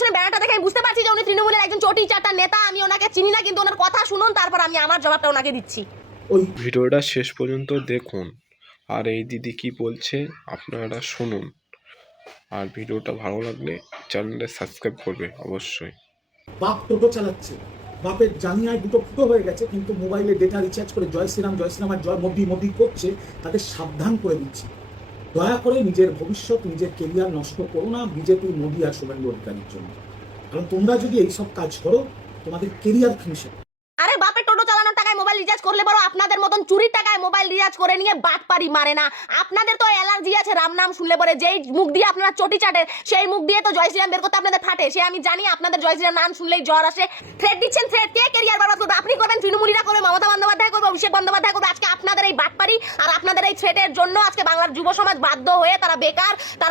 পিছনে ব্যানারটা দেখে আমি বুঝতে পারছি যে উনি তৃণমূলের একজন চটি চাটা নেতা। আমি ওনাকে চিনি না, কিন্তু ওনার কথা শুনুন, তারপর আমি আমার জবাবটা ওনাকে দিচ্ছি। ভিডিওটা শেষ পর্যন্ত দেখুন আর এই দিদি কি বলছে আপনারা শুনুন। আর ভিডিওটা ভালো লাগলে চ্যানেলটা সাবস্ক্রাইব করবে অবশ্যই। বাপ টোটো চালাচ্ছে, বাপের জানিয়ায় দুটো ফুটো হয়ে গেছে, কিন্তু মোবাইলে ডেটা রিচার্জ করে জয় শ্রীরাম আর জয় মোদি মোদি করছে। তাদের সাবধান করে দিচ্ছি, দয়া করে নিজের ভবিষ্যৎ, নিজের কেরিয়ার নষ্ট করো না বিজেপি, মোদি আর শুভেন্দু অধিকারীর জন্য। কারণ তোমরা যদি এইসব কাজ করো, তোমাদের কেরিয়ার ফিনিশ হবে। আরে বাপের টোটো চালানোর টাকায় মোবাইল রিচার্জ করলে বড় আপনাদের মতন চুরির টাকায় মোবাইল রিচার্জ করে নিয়ে বাটপারি মারে না। আপনাদের তো অ্যালার্জি আছে রাম নাম শুনলে পরে, যেই মুখ দিয়ে আপনারা চটি চাটেন সেই মুখ দিয়ে তো জয় শ্রীরাম বের করতে আপনাদের ফাটে। সে আমি জানি, আপনাদের জয় শ্রীরাম নাম শুনলেই জ্বর আসে। থ্রেট দিচ্ছেন, থ্রেট কে কেরিয়ার বরবাদ করবে? আপনি করবেন, তৃণমূলীরা করবে, মমতা বন্দ্যোপাধ্যায় করবে, অভিষেক বন্দ্যোপাধ্যায় করবে। আজকে আপনাদের এই বাটপারি আর আপনাদের এই থ্রেটের জন্য আজকে বাংলার যুব সমাজ বাধ্য হয়ে তারা বেকার, তারা